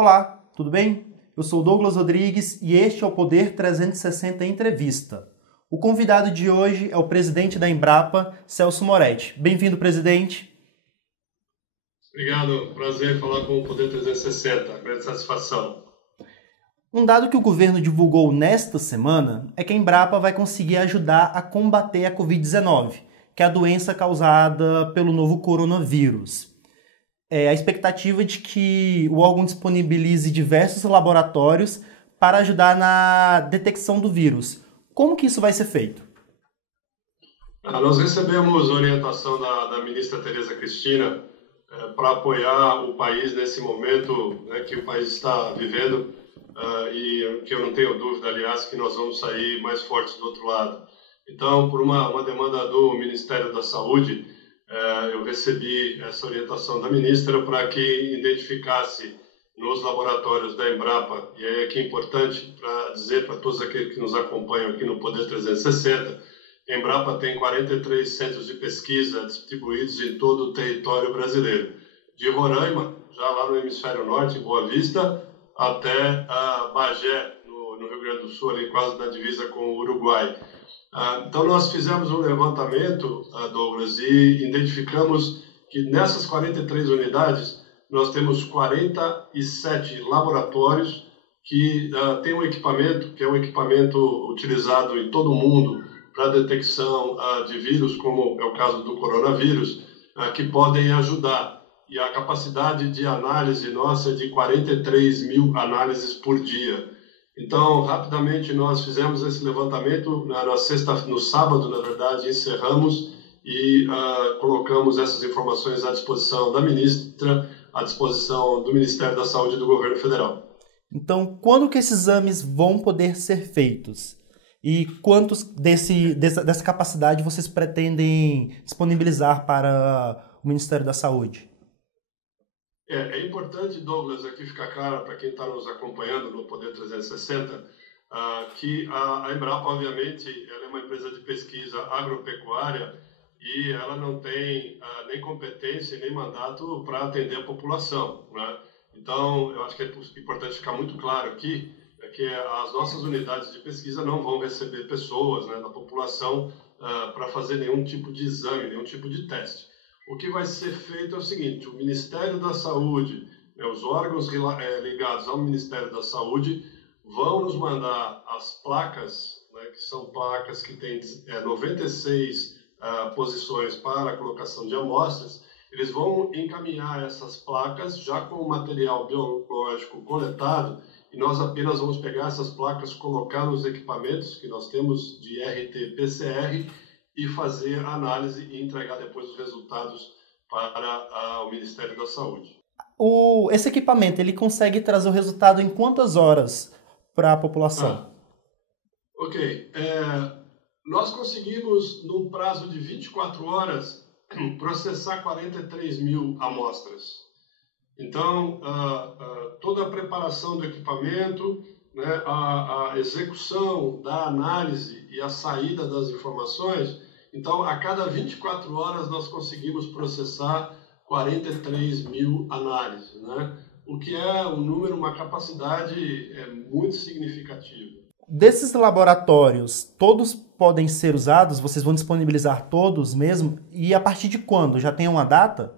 Olá, tudo bem? Eu sou Douglas Rodrigues e este é o Poder 360 Entrevista. O convidado de hoje é o presidente da Embrapa, Celso Moretti. Bem-vindo, presidente. Obrigado, prazer falar com o Poder 360, grande satisfação. Um dado que o governo divulgou nesta semana é que a Embrapa vai conseguir ajudar a combater a Covid-19, que é a doença causada pelo novo coronavírus. A expectativa de que o órgão disponibilize diversos laboratórios para ajudar na detecção do vírus. Como que isso vai ser feito? Nós recebemos orientação da ministra Tereza Cristina para apoiar o país nesse momento, né, que o país está vivendo e que eu não tenho dúvida, aliás, que nós vamos sair mais fortes do outro lado. Então, por uma demanda do Ministério da Saúde, eu recebi essa orientação da ministra para que identificasse nos laboratórios da Embrapa, e aí aqui é importante para dizer para todos aqueles que nos acompanham aqui no Poder 360, a Embrapa tem 43 centros de pesquisa distribuídos em todo o território brasileiro, de Roraima, já lá no hemisfério norte, em Boa Vista, até Bagé, no Rio Grande do Sul, ali quase na divisa com o Uruguai. Então, nós fizemos um levantamento, Douglas, e identificamos que nessas 43 unidades, nós temos 47 laboratórios que têm um equipamento, que é um equipamento utilizado em todo o mundo para detecção de vírus, como é o caso do coronavírus, que podem ajudar. E a capacidade de análise nossa é de 43 mil análises por dia. Então, rapidamente, nós fizemos esse levantamento no sábado, na verdade, encerramos e colocamos essas informações à disposição da ministra, à disposição do Ministério da Saúde e do Governo Federal. Então, quando que esses exames vão poder ser feitos? E quantos dessa capacidade vocês pretendem disponibilizar para o Ministério da Saúde? É importante, Douglas, aqui ficar claro para quem está nos acompanhando no Poder 360, que a Embrapa, obviamente, ela é uma empresa de pesquisa agropecuária e ela não tem nem competência nem mandato para atender a população, né? Então, eu acho que é importante ficar muito claro aqui que as nossas unidades de pesquisa não vão receber pessoas, né, da população para fazer nenhum tipo de exame, nenhum tipo de teste. O que vai ser feito é o seguinte: o Ministério da Saúde, né, os órgãos ligados ao Ministério da Saúde vão nos mandar as placas, né, que são placas que têm 96 posições para a colocação de amostras. Eles vão encaminhar essas placas já com o material biológico coletado e nós apenas vamos pegar essas placas, colocar nos equipamentos que nós temos de RT-PCR e fazer a análise e entregar depois os resultados para o Ministério da Saúde. Esse equipamento, ele consegue trazer o resultado em quantas horas para a população? Ok. Nós conseguimos, num prazo de 24 horas, processar 43 mil amostras. Então, toda a preparação do equipamento, né, a execução da análise e a saída das informações. Então, a cada 24 horas nós conseguimos processar 43 mil análises, né? O que é um número, uma capacidade muito significativa. Desses laboratórios, todos podem ser usados? Vocês vão disponibilizar todos mesmo? E a partir de quando? Já tem uma data?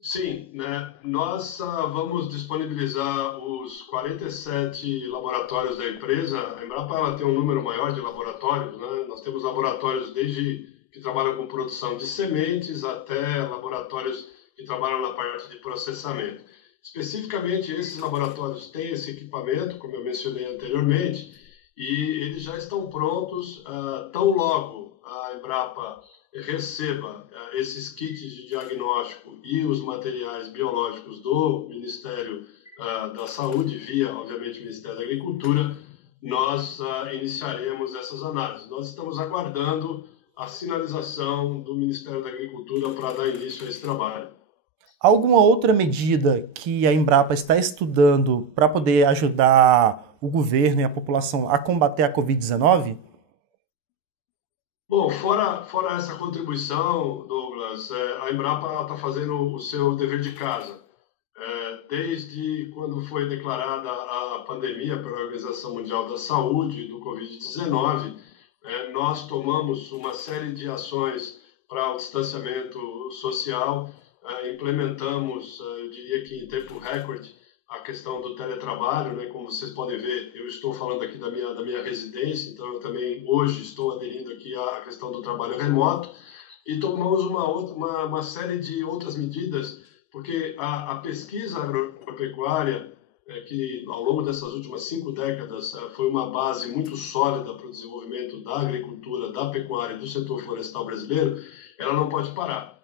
Sim, né? Nós vamos disponibilizar os 47 laboratórios da empresa. A Embrapa ela tem um número maior de laboratórios, né? Nós temos laboratórios desde que trabalham com produção de sementes até laboratórios que trabalham na parte de processamento. Especificamente, esses laboratórios têm esse equipamento, como eu mencionei anteriormente, e eles já estão prontos tão logo a Embrapa receba esses kits de diagnóstico e os materiais biológicos do Ministério da Saúde, via, obviamente, o Ministério da Agricultura, nós iniciaremos essas análises. Nós estamos aguardando a sinalização do Ministério da Agricultura para dar início a esse trabalho. Alguma outra medida que a Embrapa está estudando para poder ajudar o governo e a população a combater a Covid-19? Bom, fora essa contribuição, Douglas, a Embrapa está fazendo o seu dever de casa. Desde quando foi declarada a pandemia pela Organização Mundial da Saúde do Covid-19, nós tomamos uma série de ações para o distanciamento social, implementamos, eu diria que em tempo recorde, a questão do teletrabalho, né? Como vocês podem ver, eu estou falando aqui da minha residência, então eu também hoje estou aderindo aqui à questão do trabalho remoto, e tomamos uma série de outras medidas, porque a pesquisa agropecuária, que ao longo dessas últimas 5 décadas foi uma base muito sólida para o desenvolvimento da agricultura, da pecuária e do setor florestal brasileiro, ela não pode parar.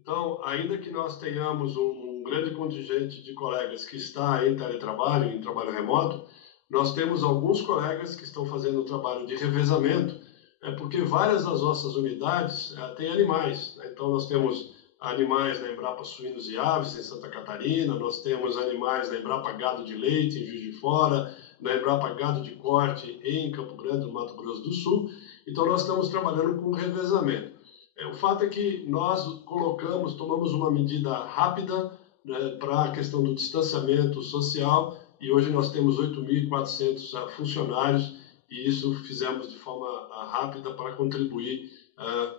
Então, ainda que nós tenhamos um grande contingente de colegas que está em teletrabalho, em trabalho remoto, nós temos alguns colegas que estão fazendo o trabalho de revezamento, porque várias das nossas unidades têm animais. Então, nós temos animais na Embrapa Suínos e Aves, em Santa Catarina, nós temos animais na Embrapa Gado de Leite, em Juiz de Fora, na Embrapa Gado de Corte, em Campo Grande, no Mato Grosso do Sul. Então, nós estamos trabalhando com revezamento. O fato é que nós tomamos uma medida rápida, né, para a questão do distanciamento social, e hoje nós temos 8.400 funcionários, e isso fizemos de forma rápida para contribuir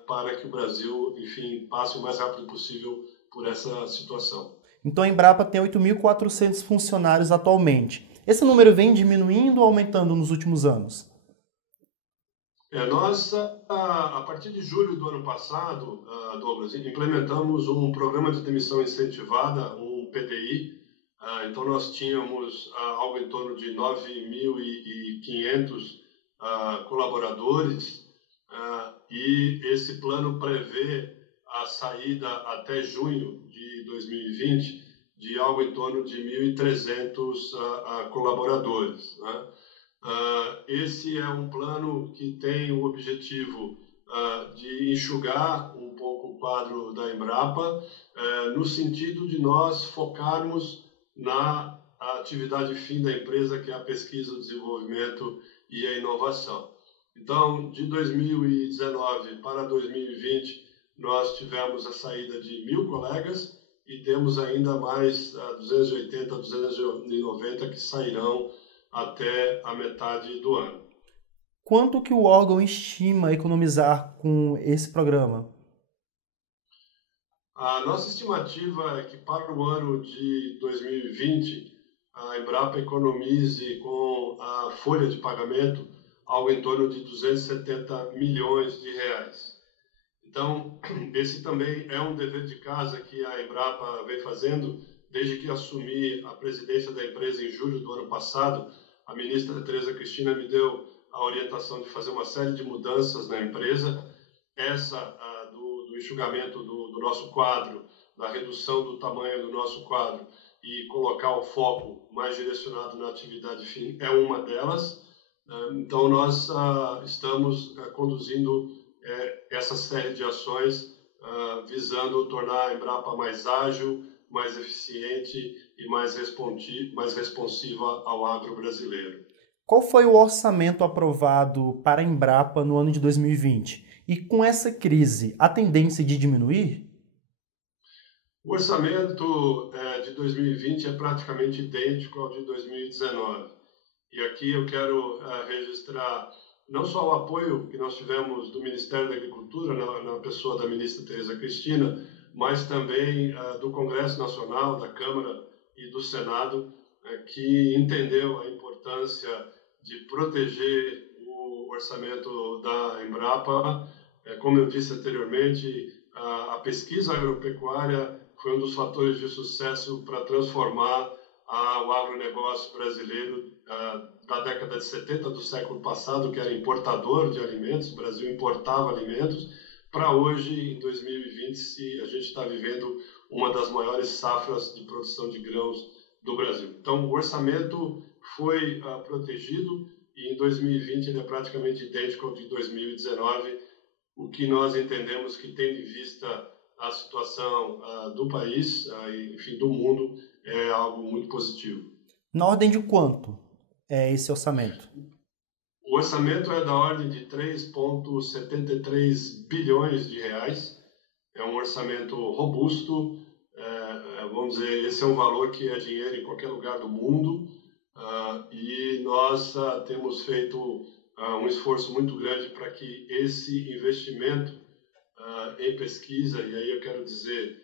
para que o Brasil, enfim, passe o mais rápido possível por essa situação. Então a Embrapa tem 8.400 funcionários atualmente. Esse número vem diminuindo ou aumentando nos últimos anos? Nós, a partir de julho do ano passado, Douglas, implementamos um programa de demissão incentivada, um PDI. Então, nós tínhamos algo em torno de 9.500 colaboradores, e esse plano prevê a saída até junho de 2020 de algo em torno de 1.300 colaboradores, né? Esse é um plano que tem o objetivo de enxugar um pouco o quadro da Embrapa, no sentido de nós focarmos na atividade fim da empresa, que é a pesquisa, o desenvolvimento e a inovação. Então, de 2019 para 2020, nós tivemos a saída de 1.000 colegas e temos ainda mais 280, 290 que sairão até a metade do ano. Quanto que o órgão estima economizar com esse programa? A nossa estimativa é que para o ano de 2020, a Embrapa economize com a folha de pagamento algo em torno de 270 milhões de reais. Então, esse também é um dever de casa que a Embrapa vem fazendo desde que assumi a presidência da empresa em julho do ano passado. A ministra Tereza Cristina me deu a orientação de fazer uma série de mudanças na empresa. Essa do enxugamento do nosso quadro, da redução do tamanho do nosso quadro e colocar o foco mais direcionado na atividade fim é uma delas. Então, nós estamos conduzindo essa série de ações visando tornar a Embrapa mais ágil, mais eficiente e mais responsiva ao agro brasileiro. Qual foi o orçamento aprovado para a Embrapa no ano de 2020? E com essa crise, a tendência de diminuir? O orçamento de 2020 é praticamente idêntico ao de 2019. E aqui eu quero registrar não só o apoio que nós tivemos do Ministério da Agricultura, na pessoa da ministra Tereza Cristina, mas também do Congresso Nacional, da Câmara e do Senado, que entendeu a importância de proteger o orçamento da Embrapa. Como eu disse anteriormente, a pesquisa agropecuária foi um dos fatores de sucesso para transformar o agronegócio brasileiro da década de 70 do século passado, que era importador de alimentos, o Brasil importava alimentos, para hoje, em 2020, a gente está vivendo uma das maiores safras de produção de grãos do Brasil. Então, o orçamento foi protegido e em 2020 ele é praticamente idêntico ao de 2019, o que nós entendemos que, tendo em vista a situação do país, enfim, do mundo, é algo muito positivo. Na ordem de quanto é esse orçamento? O orçamento é da ordem de 3,73 bilhões de reais. É um orçamento robusto, vamos dizer, esse é um valor que é dinheiro em qualquer lugar do mundo, e nós temos feito um esforço muito grande para que esse investimento em pesquisa, e aí eu quero dizer,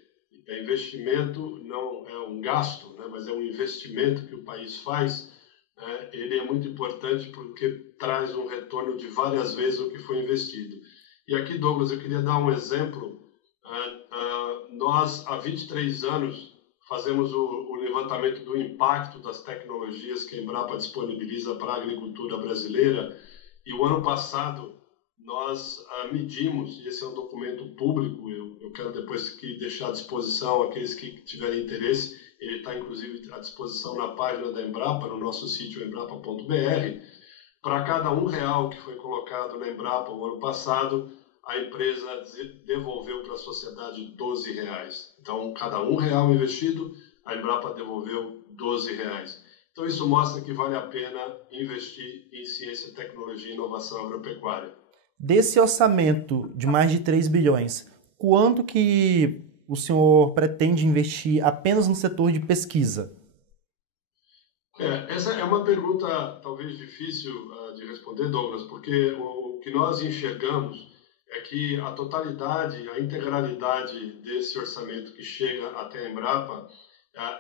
investimento não é um gasto, né, mas é um investimento que o país faz, ele é muito importante porque traz um retorno de várias vezes o que foi investido. E aqui, Douglas, eu queria dar um exemplo. Nós, há 23 anos, fazemos o levantamento do impacto das tecnologias que a Embrapa disponibiliza para a agricultura brasileira, e o ano passado nós medimos, e esse é um documento público, eu quero depois que deixar à disposição aqueles que tiverem interesse, ele está inclusive à disposição na página da Embrapa, no nosso sítio embrapa.br. Para cada R$1 que foi colocado na Embrapa o ano passado, a empresa devolveu para a sociedade R$12. Então, cada R$1 investido, a Embrapa devolveu R$12. Então, isso mostra que vale a pena investir em ciência, tecnologia e inovação agropecuária. Desse orçamento de mais de 3 bilhões, quanto que o senhor pretende investir apenas no setor de pesquisa? Essa é uma pergunta talvez difícil de responder, Douglas, porque o que nós enxergamos é que a totalidade, a integralidade desse orçamento que chega até a Embrapa,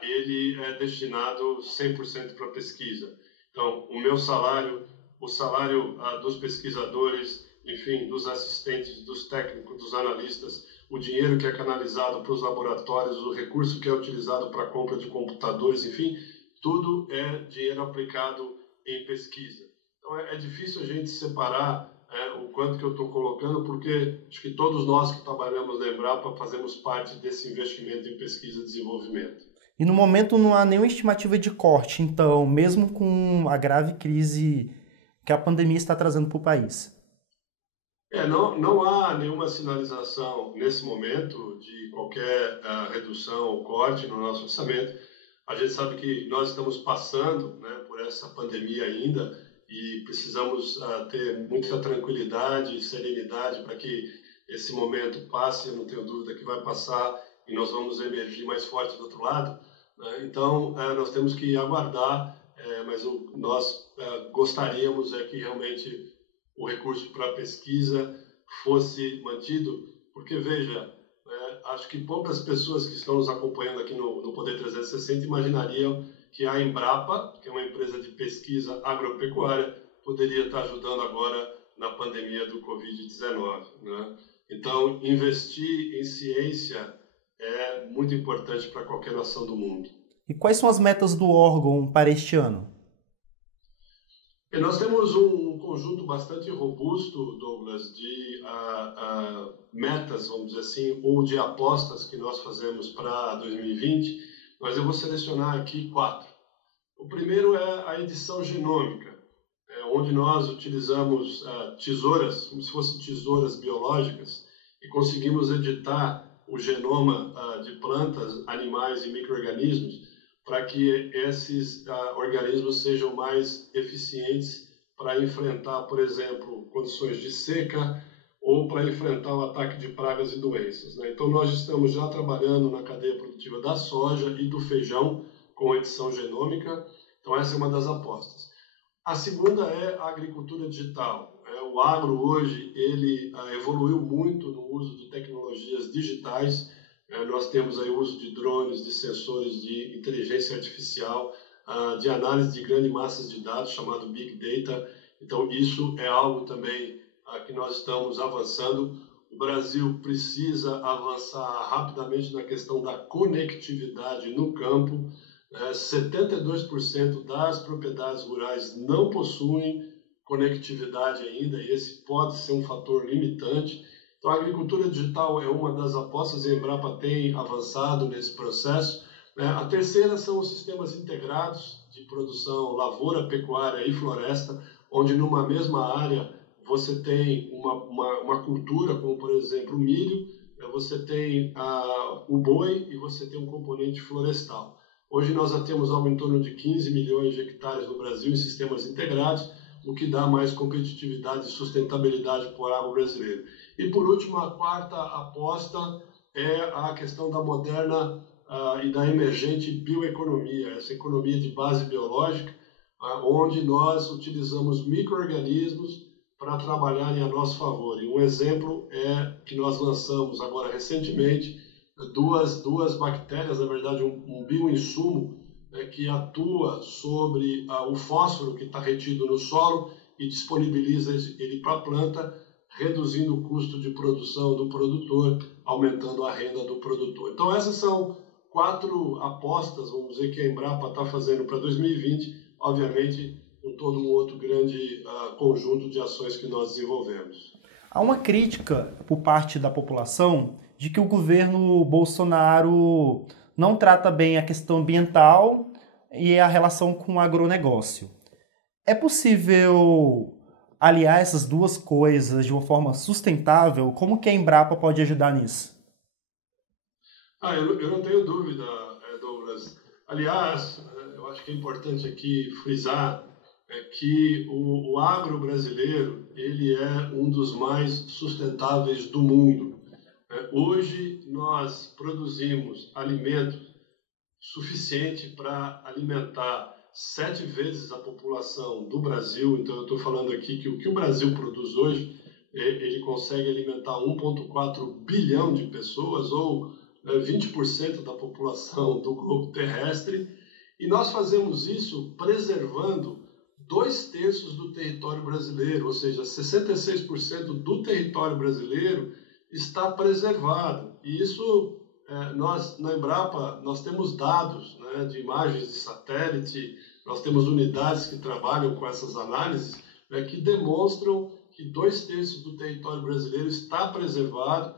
ele é destinado 100% para pesquisa. Então, o meu salário, o salário dos pesquisadores, enfim, dos assistentes, dos técnicos, dos analistas, o dinheiro que é canalizado para os laboratórios, o recurso que é utilizado para a compra de computadores, enfim, tudo é dinheiro aplicado em pesquisa. Então, é difícil a gente separar o quanto que eu estou colocando, porque acho que todos nós que trabalhamos na Embrapa fazemos parte desse investimento em pesquisa e desenvolvimento. E no momento não há nenhuma estimativa de corte, então, mesmo com a grave crise que a pandemia está trazendo para o país. Não há nenhuma sinalização nesse momento de qualquer redução ou corte no nosso orçamento. A gente sabe que nós estamos passando, né, por essa pandemia ainda e precisamos ter muita tranquilidade e serenidade para que esse momento passe. Eu não tenho dúvida que vai passar e nós vamos emergir mais forte do outro lado, né? Então, nós temos que aguardar, mas nós gostaríamos que realmente o recurso para a pesquisa fosse mantido, porque, veja, acho que poucas pessoas que estão nos acompanhando aqui no Poder 360 imaginariam que a Embrapa, que é uma empresa de pesquisa agropecuária, poderia estar ajudando agora na pandemia do Covid-19, né? Então, investir em ciência é muito importante para qualquer nação do mundo. E quais são as metas do órgão para este ano? E nós temos um conjunto bastante robusto, Douglas, de metas, vamos dizer assim, ou de apostas que nós fazemos para 2020, mas eu vou selecionar aqui 4. O primeiro é a edição genômica, onde nós utilizamos tesouras, como se fossem tesouras biológicas, e conseguimos editar o genoma de plantas, animais e micro-organismos para que esses organismos sejam mais eficientes para enfrentar, por exemplo, condições de seca ou para enfrentar o ataque de pragas e doenças, né? Então, nós estamos já trabalhando na cadeia produtiva da soja e do feijão com edição genômica. Então, essa é uma das apostas. A segunda é a agricultura digital. O agro hoje ele evoluiu muito no uso de tecnologias digitais. Nós temos aí o uso de drones, de sensores de inteligência artificial, de análise de grandes massas de dados, chamado Big Data. Então, isso é algo também que nós estamos avançando. O Brasil precisa avançar rapidamente na questão da conectividade no campo. 72% das propriedades rurais não possuem conectividade ainda, e esse pode ser um fator limitante. Então, a agricultura digital é uma das apostas, e a Embrapa tem avançado nesse processo. A terceira são os sistemas integrados de produção lavoura, pecuária e floresta, onde numa mesma área você tem uma cultura, como por exemplo o milho, você tem o boi e você tem um componente florestal. Hoje nós já temos algo em torno de 15 milhões de hectares no Brasil em sistemas integrados, o que dá mais competitividade e sustentabilidade para o agro brasileiro. E por último, a quarta aposta é a questão da moderna e da emergente bioeconomia, essa economia de base biológica, onde nós utilizamos micro-organismos para trabalharem a nosso favor. E um exemplo é que nós lançamos agora recentemente duas bactérias, na verdade um bioinsumo, que atua sobre o fósforo que está retido no solo e disponibiliza ele para a planta, reduzindo o custo de produção do produtor, aumentando a renda do produtor. Então essas são 4 apostas, vamos dizer, que a Embrapa está fazendo para 2020, obviamente com todo um outro grande conjunto de ações que nós desenvolvemos. Há uma crítica por parte da população de que o governo Bolsonaro não trata bem a questão ambiental e a relação com o agronegócio. É possível aliar essas duas coisas de uma forma sustentável? Como que a Embrapa pode ajudar nisso? Eu não tenho dúvida, Douglas. Aliás, eu acho que é importante aqui frisar que o agro brasileiro ele é um dos mais sustentáveis do mundo. Hoje nós produzimos alimento suficiente para alimentar 7 vezes a população do Brasil. Então eu estou falando aqui que o que o Brasil produz hoje, ele consegue alimentar 1,4 bilhão de pessoas, ou 20% da população do globo terrestre, e nós fazemos isso preservando 2/3 do território brasileiro, ou seja, 66% do território brasileiro está preservado. E isso, nós na Embrapa, nós temos dados, né, de imagens de satélite, nós temos unidades que trabalham com essas análises, né, que demonstram que 2/3 do território brasileiro está preservado.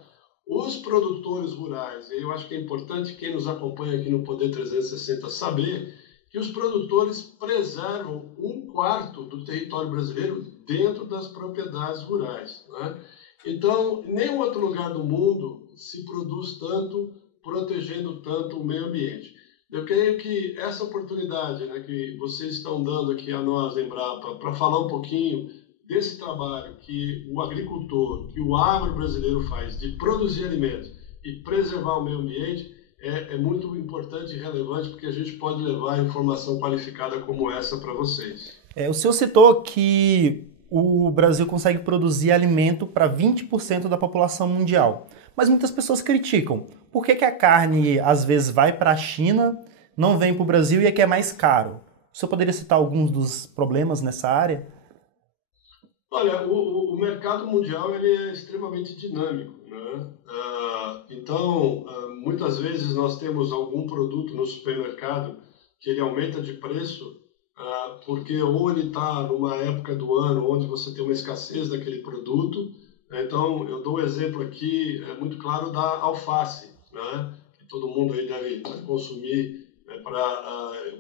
Os produtores rurais, e eu acho que é importante quem nos acompanha aqui no Poder 360 saber que os produtores preservam 1/4 do território brasileiro dentro das propriedades rurais, né? Então, em nenhum outro lugar do mundo se produz tanto, protegendo tanto o meio ambiente. Eu creio que essa oportunidade, né, que vocês estão dando aqui a nós, Embrapa, para falar um pouquinho desse trabalho que o agricultor, que o agro brasileiro faz de produzir alimentos e preservar o meio ambiente, é muito importante e relevante, porque a gente pode levar informação qualificada como essa para vocês. O senhor citou que o Brasil consegue produzir alimento para 20% da população mundial, mas muitas pessoas criticam. Por que a carne às vezes vai para a China, não vem para o Brasil e aqui é mais caro? O senhor poderia citar alguns dos problemas nessa área? Olha, o mercado mundial ele é extremamente dinâmico, né? Então, muitas vezes nós temos algum produto no supermercado que ele aumenta de preço, porque ou ele está numa época do ano onde você tem uma escassez daquele produto. Então, eu dou um exemplo aqui muito claro da alface, né? Que todo mundo aí deve consumir, né,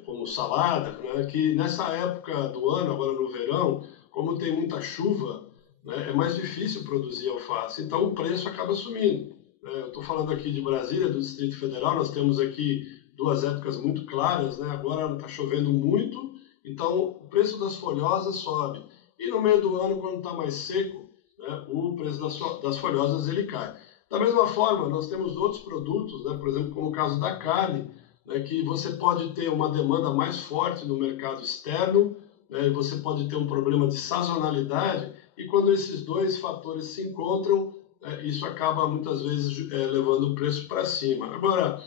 como salada, né? Que nessa época do ano, agora no verão, como tem muita chuva, né, é mais difícil produzir alface, então o preço acaba sumindo. Eu estou falando aqui de Brasília, do Distrito Federal, nós temos aqui 2 épocas muito claras, né? Agora está chovendo muito, então o preço das folhosas sobe. E no meio do ano, quando está mais seco, né, o preço das folhosas ele cai. Da mesma forma, nós temos outros produtos, né, por exemplo, como o caso da carne, né, que você pode ter uma demanda mais forte no mercado externo, e você pode ter um problema de sazonalidade, e quando esses 2 fatores se encontram, isso acaba muitas vezes levando o preço para cima. Agora,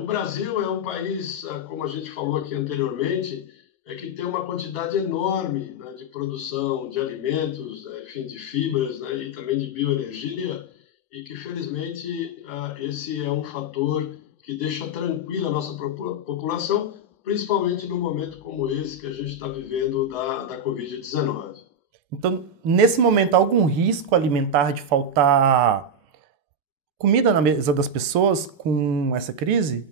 o Brasil é um país, como a gente falou aqui anteriormente, que tem uma quantidade enorme, né, de produção de alimentos, enfim, de fibras, né, e também de bioenergia, e que felizmente esse é um fator que deixa tranquila a nossa população, principalmente num momento como esse que a gente está vivendo da Covid-19. Então, nesse momento, há algum risco alimentar de faltar comida na mesa das pessoas com essa crise?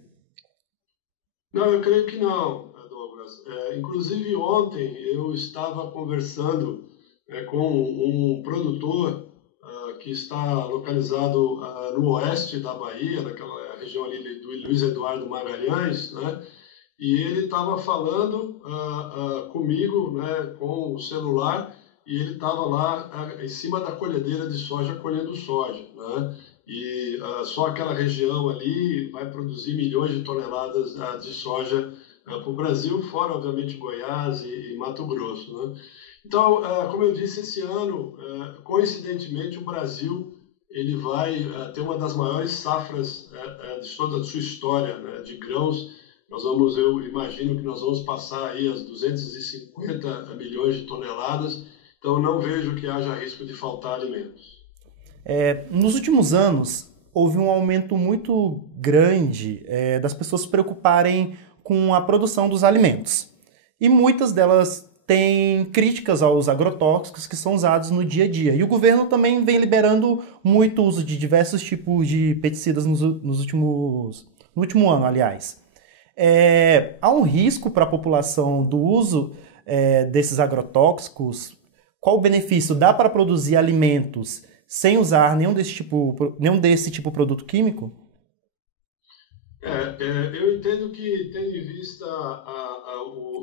Não, eu creio que não, Douglas. Inclusive, ontem eu estava conversando com um produtor que está localizado no oeste da Bahia, naquela região ali do Luiz Eduardo Magalhães, né? E ele estava falando comigo, né, com o celular, e ele estava lá em cima da colhedeira de soja, colhendo soja, né? e só aquela região ali vai produzir milhões de toneladas de soja para o Brasil, fora, obviamente, Goiás e Mato Grosso, né? Então, como eu disse, esse ano, coincidentemente, o Brasil ele vai ter uma das maiores safras de toda a sua história, né, de grãos. Eu imagino que nós vamos passar aí as 250 milhões de toneladas, então não vejo que haja risco de faltar alimentos. Nos últimos anos, houve um aumento muito grande das pessoas se preocuparem com a produção dos alimentos. E muitas delas têm críticas aos agrotóxicos que são usados no dia a dia. E o governo também vem liberando muito uso de diversos tipos de pesticidas no último ano, aliás. Há um risco para a população do uso desses agrotóxicos? Qual o benefício? Dá para produzir alimentos sem usar nenhum desse tipo de produto químico? Eu entendo que, tendo em vista,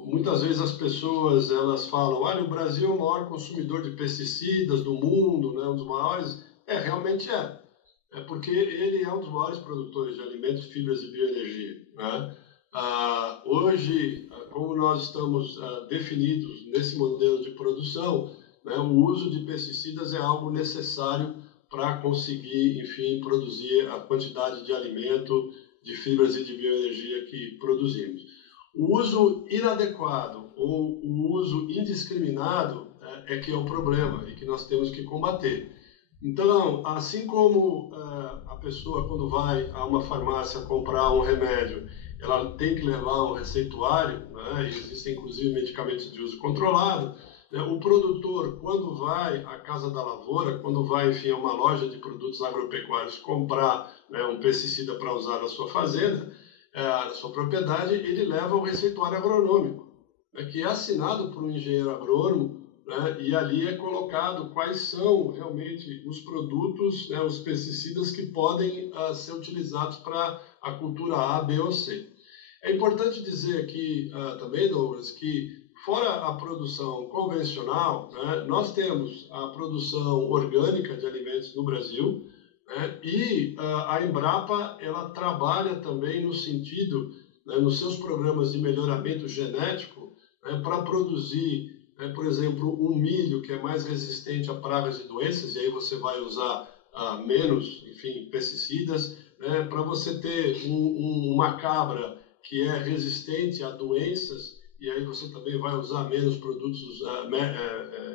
muitas vezes as pessoas elas falam, olha, o Brasil é o maior consumidor de pesticidas do mundo, né, um dos maiores. Realmente é. É porque ele é um dos maiores produtores de alimentos, fibras e bioenergia, né? Hoje, como nós estamos definidos nesse modelo de produção, né, o uso de pesticidas é algo necessário para conseguir, enfim, produzir a quantidade de alimento, de fibras e de bioenergia que produzimos. O uso inadequado ou o uso indiscriminado é que é o problema e que nós temos que combater. Então, assim como a pessoa, quando vai a uma farmácia comprar um remédio, ela tem que levar um receituário, né? Existem inclusive medicamentos de uso controlado, né? O produtor, quando vai à Casa da Lavoura, quando vai, enfim, a uma loja de produtos agropecuários comprar, né, um pesticida para usar na sua fazenda, na sua propriedade, ele leva o receituário agronômico, né, que é assinado por um engenheiro agrônomo, né, e ali é colocado quais são realmente os produtos, né, os pesticidas que podem ser utilizados para a cultura A, B ou C. É importante dizer aqui também, Douglas, que fora a produção convencional, né, nós temos a produção orgânica de alimentos no Brasil, né, e a Embrapa ela trabalha também no sentido, né, nos seus programas de melhoramento genético, né, para produzir, né, por exemplo, um milho que é mais resistente a pragas e doenças, e aí você vai usar menos, enfim, pesticidas, né, para você ter uma cabra que é resistente a doenças, e aí você também vai usar menos produtos,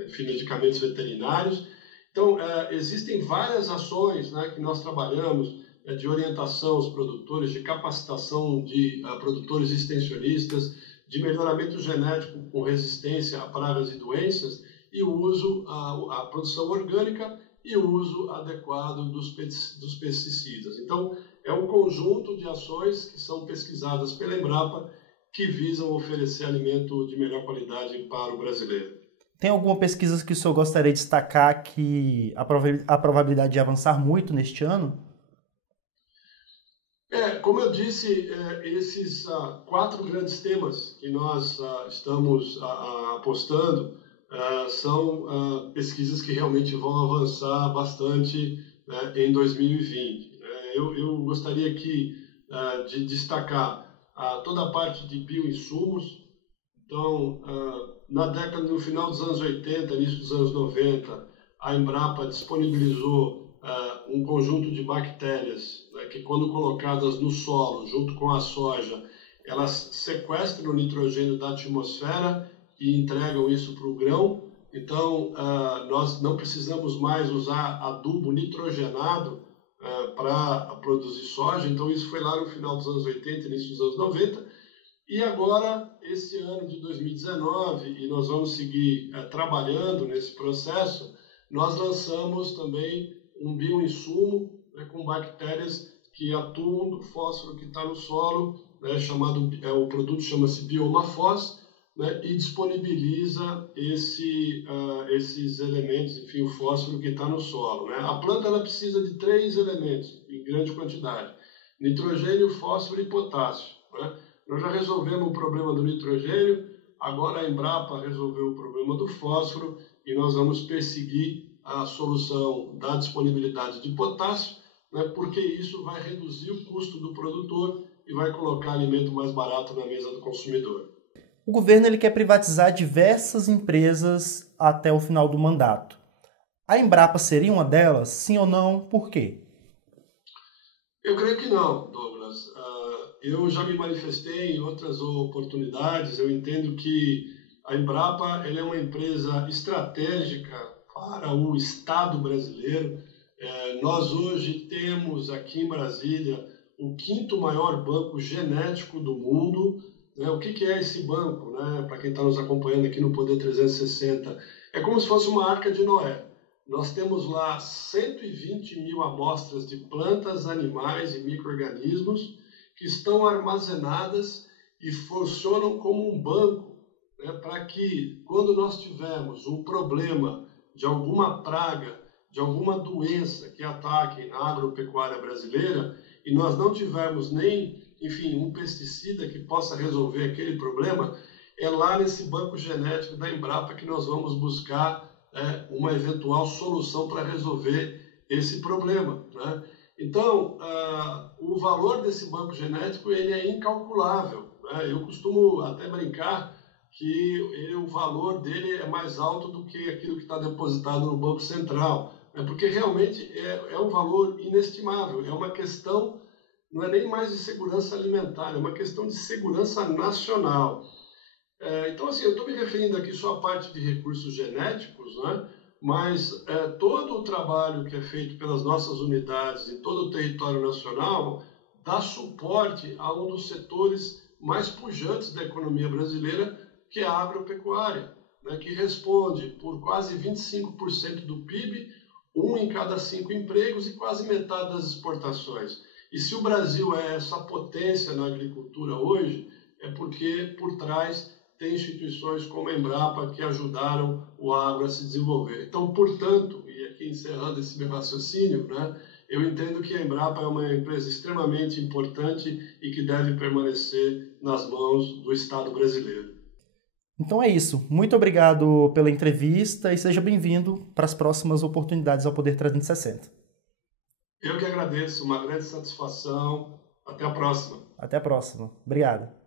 enfim, medicamentos veterinários. Então, existem várias ações, né, que nós trabalhamos de orientação aos produtores, de capacitação de produtores extensionistas, de melhoramento genético com resistência a pragas e doenças, e o uso, a produção orgânica e o uso adequado dos pesticidas. Então, é um conjunto de ações que são pesquisadas pela Embrapa que visam oferecer alimento de melhor qualidade para o brasileiro. Tem alguma pesquisa que o senhor gostaria de destacar que a probabilidade de avançar muito neste ano? Como eu disse, esses 4 grandes temas que nós estamos apostando são pesquisas que realmente vão avançar bastante, né, em 2020. Eu gostaria aqui de destacar toda a parte de bioinsumos. Então, no final dos anos 80, início dos anos 90, a Embrapa disponibilizou um conjunto de bactérias, né, que quando colocadas no solo, junto com a soja, elas sequestram o nitrogênio da atmosfera e entregam isso para o grão. Então, nós não precisamos mais usar adubo nitrogenado para produzir soja. Então, isso foi lá no final dos anos 80, início dos anos 90. E agora, esse ano de 2019, e nós vamos seguir trabalhando nesse processo, nós lançamos também um bioinsumo, né, com bactérias que atuam do fósforo que está no solo, né, o produto chama-se Biomafós, né, e disponibiliza esses elementos, enfim, o fósforo que está no solo, né? A planta ela precisa de 3 elementos em grande quantidade: nitrogênio, fósforo e potássio, né? Nós já resolvemos o problema do nitrogênio, agora a Embrapa resolveu o problema do fósforo e nós vamos perseguir a solução da disponibilidade de potássio né, porque isso vai reduzir o custo do produtor e vai colocar alimento mais barato na mesa do consumidor. O governo ele quer privatizar diversas empresas até o final do mandato. A Embrapa seria uma delas? Sim ou não? Por quê? Eu creio que não, Douglas. Eu já me manifestei em outras oportunidades. Eu entendo que a Embrapa ela é uma empresa estratégica para o Estado brasileiro. Nós hoje temos aqui em Brasília o quinto maior banco genético do mundo. Né? O que é esse banco? Né? Para quem está nos acompanhando aqui no Poder 360, é como se fosse uma arca de Noé. Nós temos lá 120 mil amostras de plantas, animais e micro-organismos que estão armazenadas e funcionam como um banco, né, para que, quando nós tivermos um problema de alguma praga, de alguma doença que ataque a agropecuária brasileira, e nós não tivermos nem, enfim, um pesticida que possa resolver aquele problema, é lá nesse banco genético da Embrapa que nós vamos buscar uma eventual solução para resolver esse problema. Né? Então, o valor desse banco genético ele é incalculável. Né? Eu costumo até brincar que o valor dele é mais alto do que aquilo que está depositado no Banco Central, né? Porque realmente é um valor inestimável, é uma questão, não é nem mais de segurança alimentar, é uma questão de segurança nacional. Então, assim, eu estou me referindo aqui só à parte de recursos genéticos, né? Mas todo o trabalho que é feito pelas nossas unidades em todo o território nacional dá suporte a um dos setores mais pujantes da economia brasileira, que é a agropecuária, né? Que responde por quase 25% do PIB, 1 em cada 5 empregos e quase metade das exportações. E se o Brasil é essa potência na agricultura hoje, é porque por trás tem instituições como a Embrapa que ajudaram o agro a se desenvolver. Então, portanto, e aqui encerrando esse meu raciocínio, né, eu entendo que a Embrapa é uma empresa extremamente importante e que deve permanecer nas mãos do Estado brasileiro. Então é isso. Muito obrigado pela entrevista e seja bem-vindo para as próximas oportunidades ao Poder 360. Eu que agradeço, uma grande satisfação. Até a próxima. Até a próxima. Obrigado.